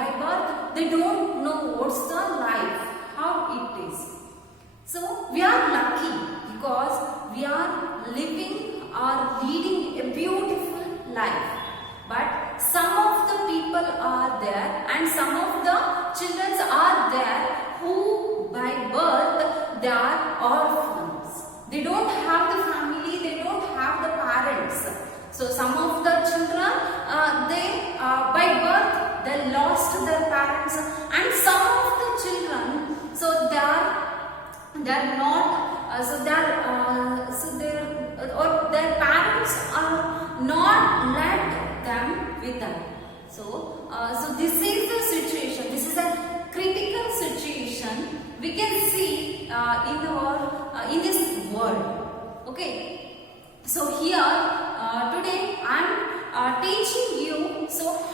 by birth, they don't know what's the life, how it is. So we are lucky because we are living or leading a beautiful life. But some of the people are there and some of the children are there who by birth they are orphans. They don't have the family, they don't have the parents. So some of the children, they by birth they lost their parents, and some of the children, so they are not, or their parents are not let them with them. So this is the situation. This is a critical situation we can see in this world. Okay. So here today I am teaching you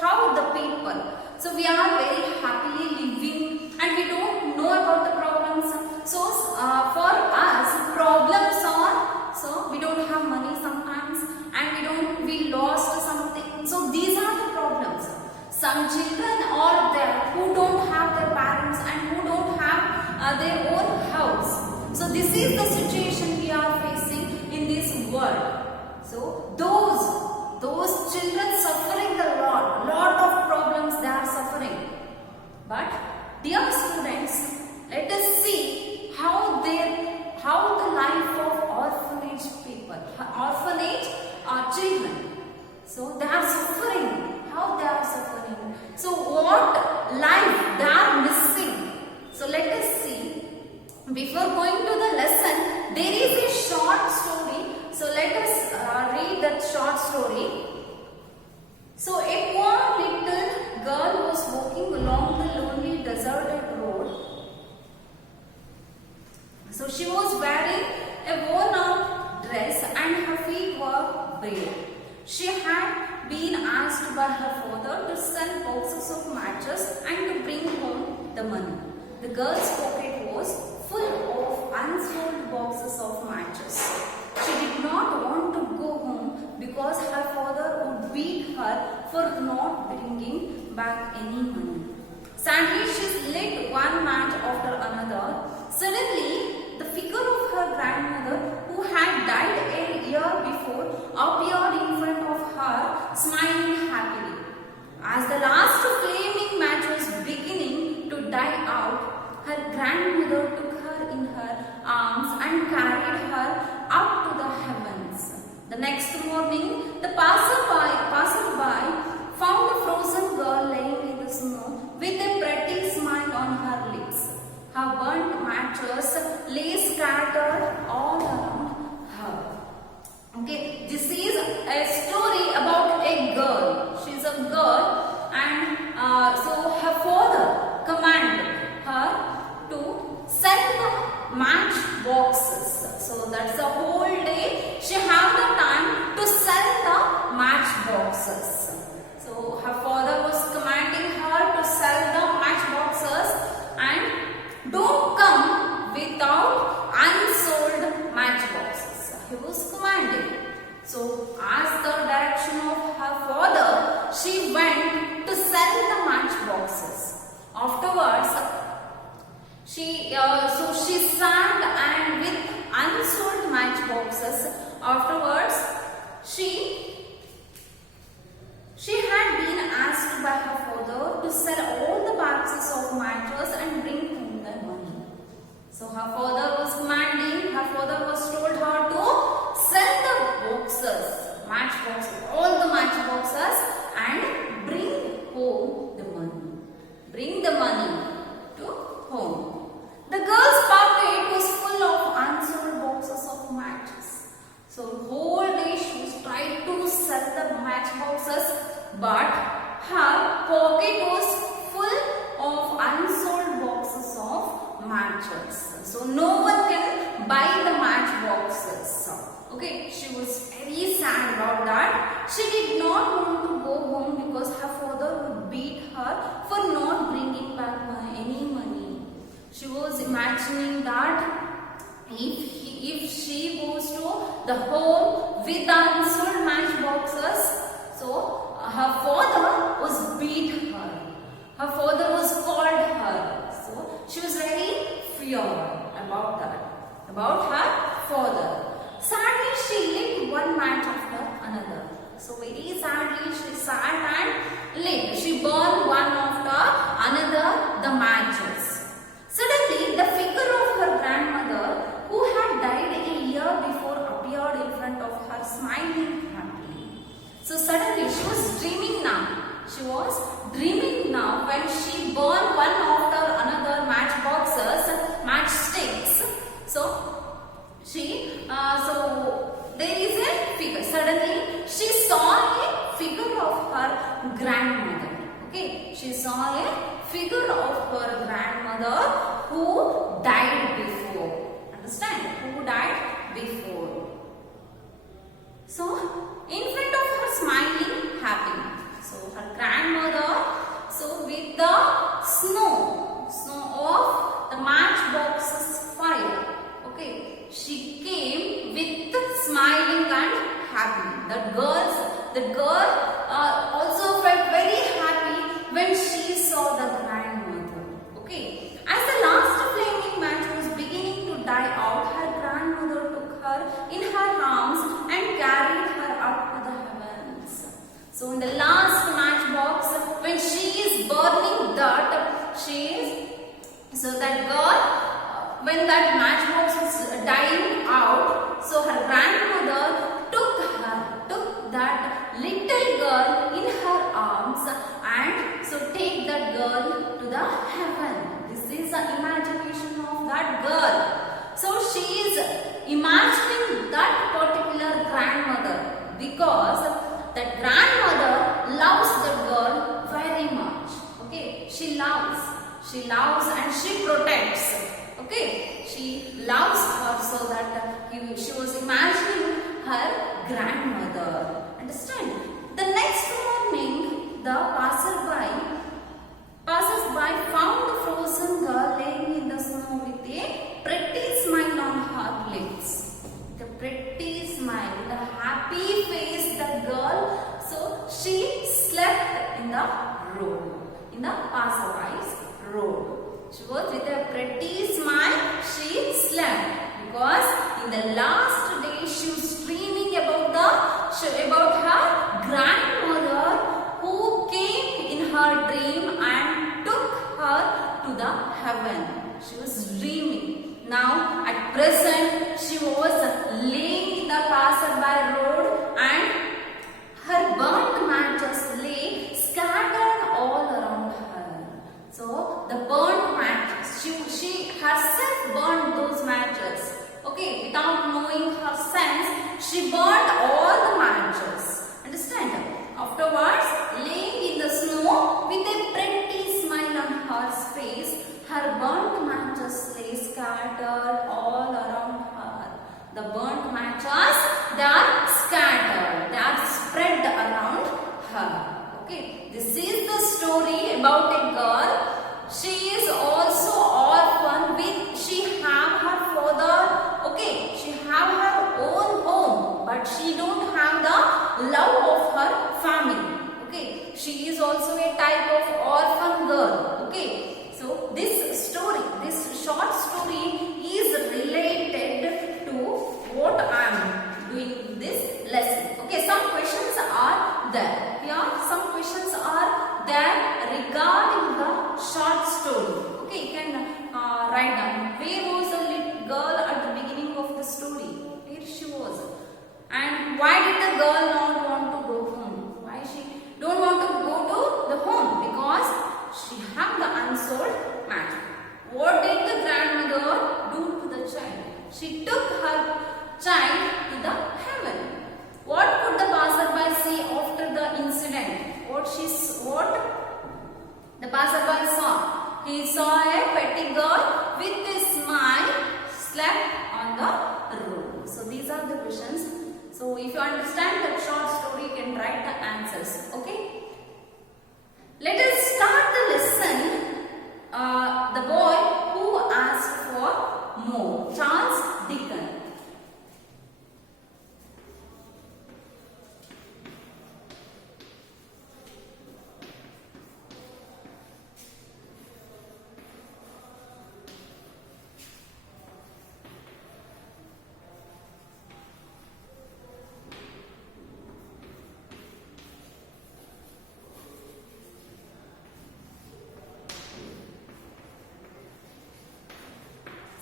how the people. So we are very happily living and we don't know about the problems. So for us problems are, so we don't have money sometimes and we lost something. So these are the problems. Some children are there who don't have their parents and who don't have their own house. So this is the situation we are facing in this world. So those children suffering a lot of problems they are suffering. But dear students, let us see how the life of orphanage people, orphanage children. So they are suffering. How they are suffering? So what life they are missing? So let us see. Before going to the lesson, there is a short story. So let us read that short story. So a poor little girl was walking along the lonely deserted road. So she was wearing a worn out dress and her feet were bare. She had been asked by her father to sell boxes of matches and to bring home the money. The girl's pocket was full of unsold boxes of matches. She did not want to go home because her father would beat her for not bringing back any money. Sadly, she lit one match after another. Suddenly, the figure of her grandmother, who had died a year before, appeared in front of her, smiling happily. As the last flaming match was beginning to die out, her grandmother took her in her arms and carried her up to the heavens. The next morning, the passerby found a frozen girl laying in the snow with a pretty smile on her lips. Her burnt matches lay scattered all around her. Okay, this is a story about a girl. She is a girl, and so her father commanded her to sell the match boxes. So that's the whole day she had the time to sell the match boxes. So her father was commanding her to sell the match boxes and don't come without unsold match boxes. He was commanding. So as the direction of her father, she went to sell the match boxes. Afterwards, she sat and with unsold match boxes. Afterwards, she had been asked by her father to sell all the boxes of matches and bring home the money. So her father was commanding, her father was told her to sell the boxes, match boxes, all the match boxes and bring home the money. Bring the money to home. The girl's pocket was full of unsold boxes of matches. So whole day she was trying to sell the match boxes, but her pocket was full of unsold boxes of matches. So no one can buy the match boxes. Okay, she was very sad about that. She did not want to go home because her father would beat her for not bringing back any money. She was imagining that if she goes to the home with unsold match boxes, so her father was beat her. Her father was called her. So she was very feared about that, about her father. Sadly, she lived one match after another. So very sadly, she sat and lived. She burned one after another the matches. Suddenly, the figure of her grandmother, who had died a year before, appeared in front of her, smiling happily. So suddenly, she was dreaming now. She was dreaming now when she burned one after another matchboxes, matchsticks. So there is a figure. Suddenly, she saw a figure of her grandmother. Okay, she saw a figure of her grandmother who died before. Understand? Who died before. So, in front of her, smiling, happy. So, her grandmother, so with the snow of the matchbox's fire. Okay, she came with smiling and happy. The girl also felt very happy when she saw the grandmother. Okay, as the last flaming match was beginning to die out, her grandmother took her in her arms and carried her up to the heavens. So in the last matchbox, when she is burning that, when that matchbox was dying out, so her grandmother took that little girl in her arms and so take that girl to the heaven. This is the imagination of that girl. So she is imagining that particular grandmother because that grandmother loves the girl very much. Okay, she loves and she protects. Okay, she loves her so that she was imagining her grandmother. Understand? The next morning, the passers-by found the frozen girl laying in the snow with a pretty smile on her lips. The pretty smile, the happy face, the girl. So she slept in the road, in the passerby's road. She was with a pretty smile, she slept because in the last day she was dreaming about her grandmother who came in her dream and took her to the heaven. She was dreaming. Now at present she was laying in the passerby road and her burnt matches lay scattered all around her. So the burnt matches, she herself burned those matches. Okay, without knowing her sense, she burned all the matches. Understand? Afterwards, laying in the snow with a pretty smile on her face, her burnt matches lay scattered all around her. The burnt matches, they are scattered, they are spread around her. Okay, this is the story about a girl. She is also orphan she have her father, okay, she have her own home, but she don't have the love of her family. Okay, she is also a type of orphan girl. Okay, so this short story is related to what I am doing in this lesson. Okay, some questions are there. Here, some questions are there regarding the short story. Okay, you can write down. Where was the little girl at the beginning of the story? Where she was? And why did the girl not want to go home? Why she don't want to go to the home? Because she have the unsold match. What did the grandmother do to the child? She took her child to the heaven. What could the passerby see after the incident? What the passerby saw? He saw a pretty girl with a smile slept on the road. So these are the questions. So if you understand that short story, you can write the answers. Okay. Let us start the lesson. The boy who asked for more. Charles Dickens.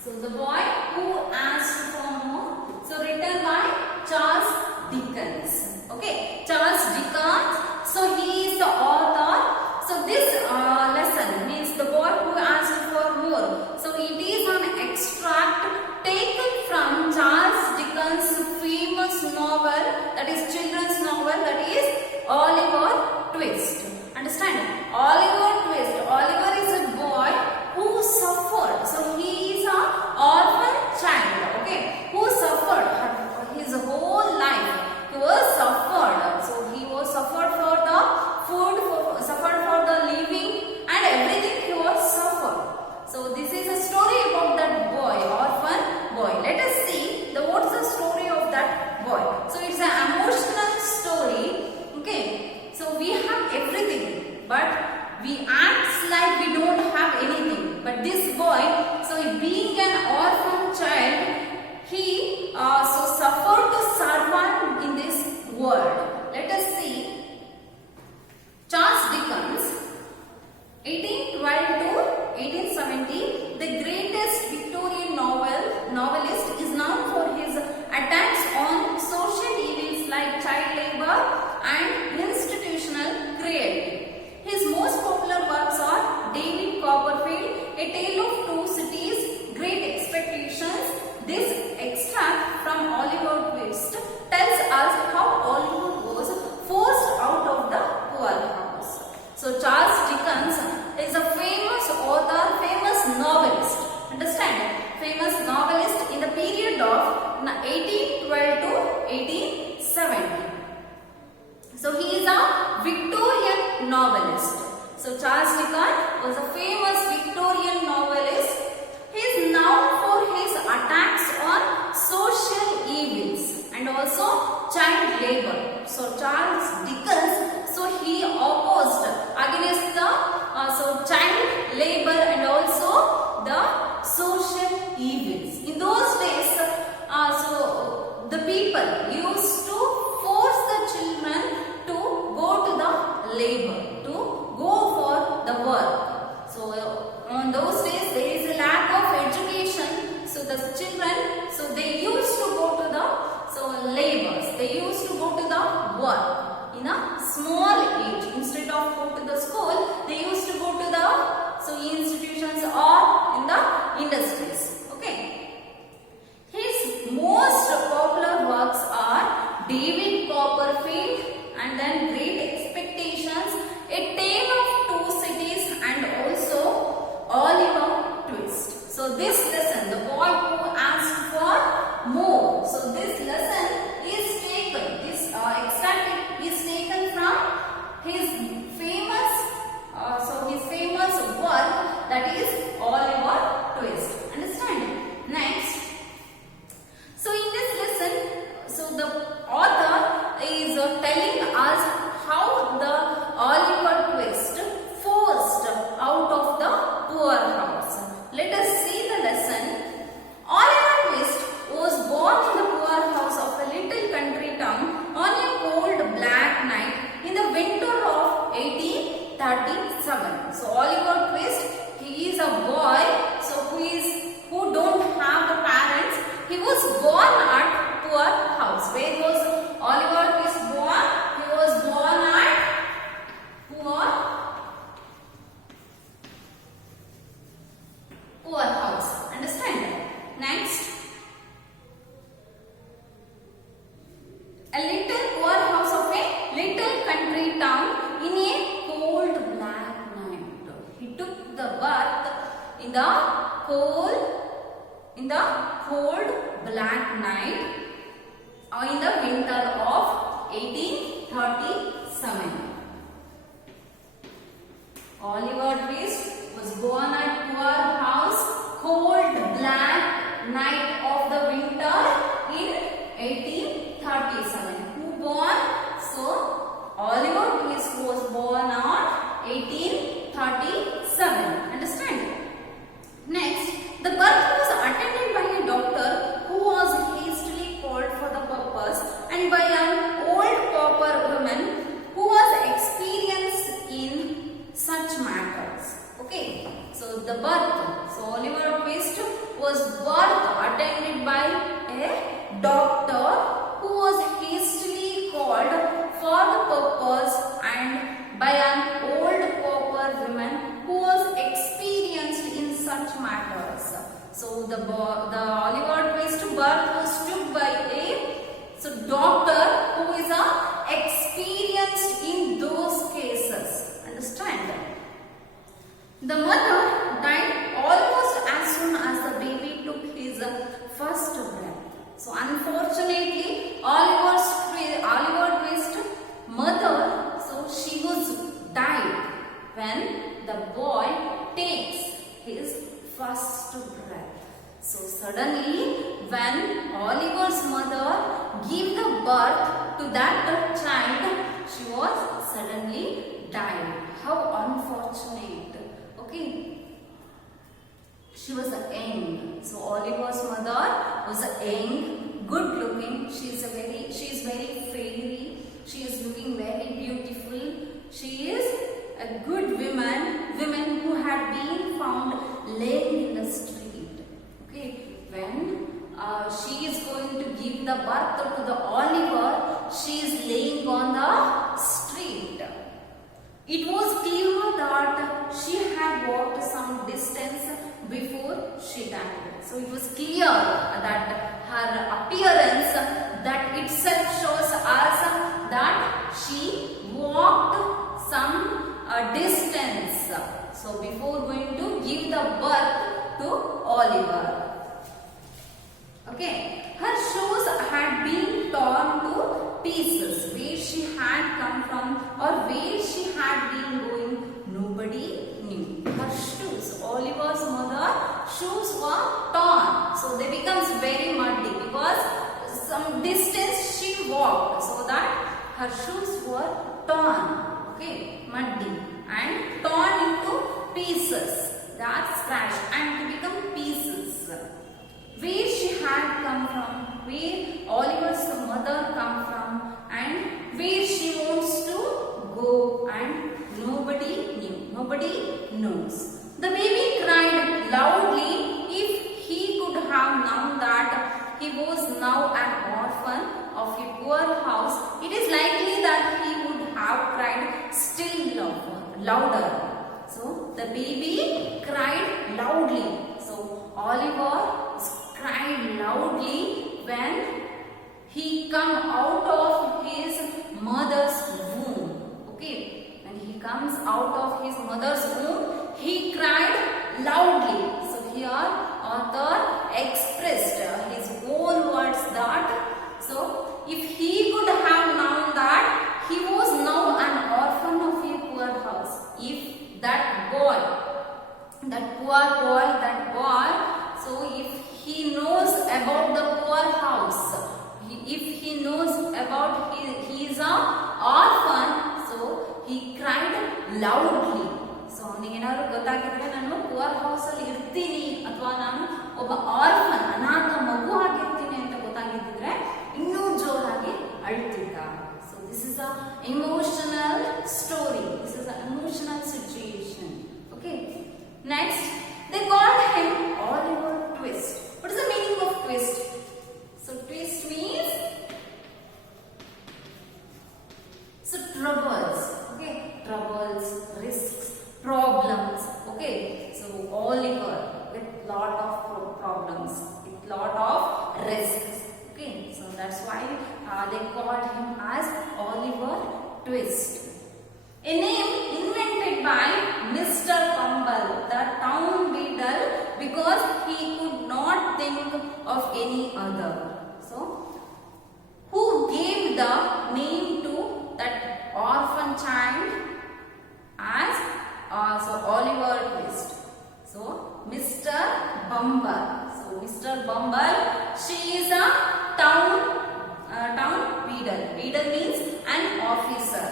So the boy who asked for more. So written by Charles Dickens. Okay, Charles Dickens. So he is the author. So this lesson means the boy who asked for more. So it is an extract taken from Charles Dickens' famous novel, that is children's novel, that is Oliver Twist. Understand? Oliver Twist. Oliver is a boy who suffered. So he is an orphan child. Okay, who suffered his whole life. He was suffered. So he was suffered for the food, suffered for the living, and everything he was suffered. So this is a story about that boy, orphan boy. Let us see what is the story of that boy. So it's an emotional story. Okay, so we have everything, but we act like we don't have anything. But this boy, so being an orphan child, he so suffered to survive in this world. Let us see. Charles Dickens, 1812 to 1870, the greatest Victorian novelist, is known for his attacks on social evils like child labor and institutional cruelty. His most popular works are David Copperfield, A Tale of Two Cities, Great Expectations. This extract from Oliver Twist tells us how Oliver was forced out of the poorhouse. So Charles Dickens is a famous author, famous novelist. Understand? Famous novelist in the period of 1812 to 1870. So he is a Victorian novelist. So Charles Dickens was a famous Victorian novelist. He is known for his attacks on social evils and also child labor. So Charles Dickens, so he opposed against the child labor and also the social evils. In those days, so the people used to force the children to go to the labor, to go for the work. So on those days there is a lack of education. So the children, so they used to go to the labors. They used to go to the work in a small age. Instead of go to the school, they used to go to the institutions or in the industries. Okay. His most popular works are David Copperfield and then Great Expectations, A Tale of Two Cities, and also Oliver Twist. So this lesson, the boy who asked for more. So this lesson is taken, this extract is taken from his famous, work, that is Oliver Twist. Understand? Next. So in this lesson, so the author is telling us how the Oliver Twist forced out of the poorhouse. Let us see the lesson. Oliver Twist was born in the poorhouse of a little country town on a cold black night in the winter of 1837. So Oliver Twist, he is a boy, so who don't have the parents. He was born at poor house. Where was Oliver Twist born? He was born at poor house. Understand? Next. A little poor house of a little country town in a cold black night. He took the birth in the cold black night in the winter of 1837. Oliver Twist was born at poor house, cold black night of the winter in 1837. Who born? So Oliver Twist was born on 1837. Understand? Next, the birth was attended by a doctor who was hastily called for the purpose and by an old pauper woman who was experienced in such matters. Okay, so the birth matters. So the Oliver Twist birth was took by a doctor who is experienced in those cases. Understand? The mother died almost as soon as the baby took his first breath. So unfortunately, Oliver Twist mother, so she was died when the boy takes his first breath. So suddenly, when Oliver's mother gave the birth to that child, she was suddenly died. How unfortunate. Okay. She was young. So Oliver's mother was young, good looking. She is very fairy. She is looking very beautiful. She is a good woman who had been found laying in the street. Okay, when she is going to give the birth to the Oliver, she is laying on the street. It was clear that she had walked some distance before she died. So it was clear that her appearance, that itself shows us that she walked some distance. So before going to give the birth to Oliver. Okay, her shoes had been torn to pieces. Where she had come from or where she had been going, nobody knew. Her shoes, Oliver's mother, shoes were torn. So they becomes very muddy because some distance she walked, so that her shoes were torn. Okay, muddy and torn into pieces. That scratch and to become pieces. Where she had come from, where Oliver's mother come from, and where she wants to go, and nobody knew. Nobody knows. The baby cried loudly. If he could have known that he was now an orphan of a poor house, it is likely that he would have cried still louder. So the baby cried loudly. So Oliver cried loudly when he come out of his mother's womb. Okay, when he comes out of his mother's womb, he cried loudly. So here author expressed his own words that, so if he could have known that he was now an orphan of a poor house, if that boy, that poor boy, so if he knows about the poor house, if he knows about he is an orphan, so he cried loudly. So ಅವನಿಗೆ ಏನಾದ್ರು ಗೊತ್ತಾಗಿದ್ರೆ ನಾನು poor house ಅಲ್ಲಿ ಇರ್ತೀನಿ ಅಥವಾ ನಾನು ಒಬ್ಬ orphan ಅನಾಥ ಮಗು ಆಗಿರ್ತೀನಿ ಅಂತ ಗೊತ್ತಾಗಿದ್ರೆ ಇನ್ನೂ ಜೋರಾಗಿ ಅಳ್ತಿದ್ದ. So this is a emotional story. This is an emotional situation. Okay. Next, they called him Oliver Twist. What is the meaning of twist? So twist means troubles. Okay, troubles, risks, problems. Okay, so Oliver with lot of problems, with lot of risks. Okay, so that's why they called him as Oliver Twist. A name invented by Mr. Bumble, the town beadle, because he could not think of any other. So, who gave the name to that orphan child as so Oliver Twist? So, Mr. Bumble. So, Mr. Bumble, she is a town beadle. Beadle means an officer.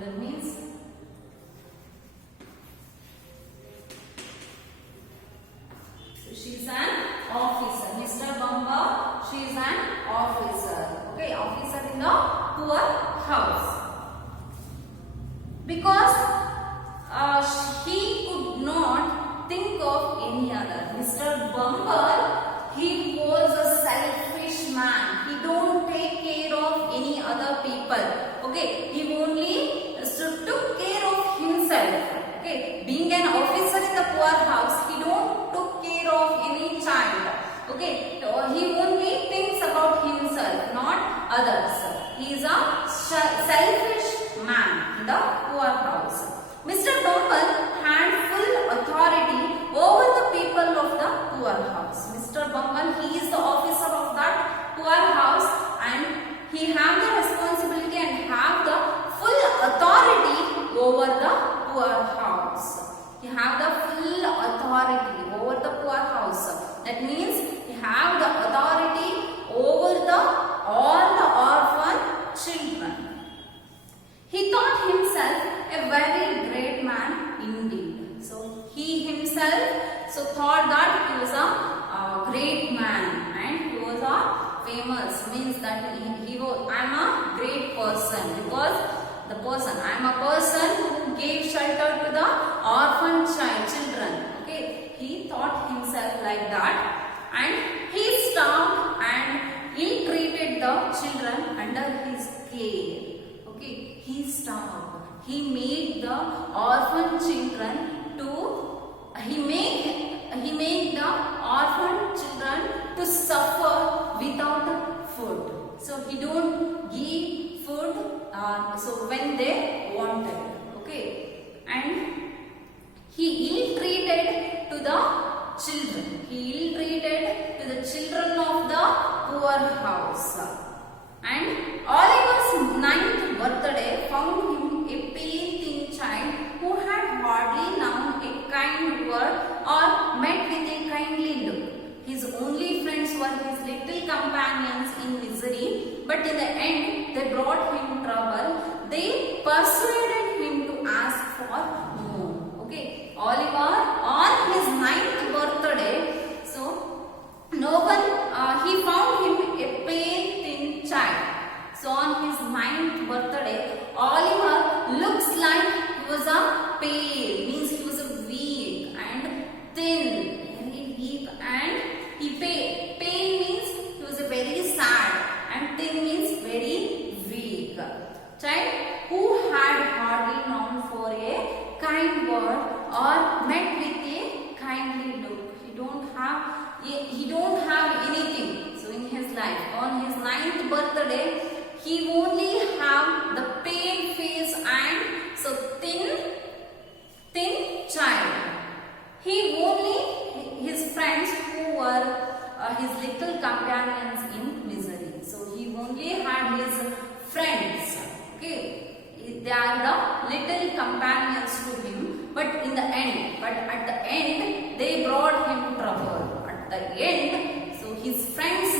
That means so she is an because he could not think of any other. Mr. Bumble, he was a selfish man. He don't take care of any other people. Okay, he only took care of himself. Okay, being an officer in the poorhouse, he don't took care of any child. Okay, so he only thinks about himself, not others. He is a selfish man in the poorhouse. Mr. Bumble had full authority over the people of the poorhouse. Mr. Bumble, he is the officer of that poorhouse, and he have the responsibility and have the full authority over the poorhouse. He have the full authority over the poorhouse. That means he have the authority over all the orphan children. He thought himself a very great man indeed. So he himself thought that he was a great man, and he was a famous, means that he was, I am a great person, because the person, I am a person who gave shelter to the orphan children. Okay, he thought himself like that, and he starved and ill-treated the children under his care. Okay, he starved. He made the orphan children he made the orphan children to suffer without food. So he don't give food so when they wanted. Okay, and he ill-treated to the children. He ill-treated to the children of the poorhouse. And Oliver's 9th birthday found him a pale thin child who had hardly known a kind word or met with a kindly look. His only friends were his little companions in misery, but in the end they brought him trouble. They persuaded him to ask for more. Okay, Oliver on his 9th birthday, so no one, he found him a pale thin child. So on his 9th birthday, Oliver looks like he was a pale, means he was a weak and thin, very weak, and he pale. Pale means he was a very sad, and thin means very weak. Child who had hardly known for a kind word or met with a kindly look. He don't have anything. So in his life, on his 9th birthday, he only have the pale face and so thin child. He only his friends who were his little companions in misery. So he only had his friends. Okay, they are the little companions to him. But at the end, they brought him trouble. At the end, so his friends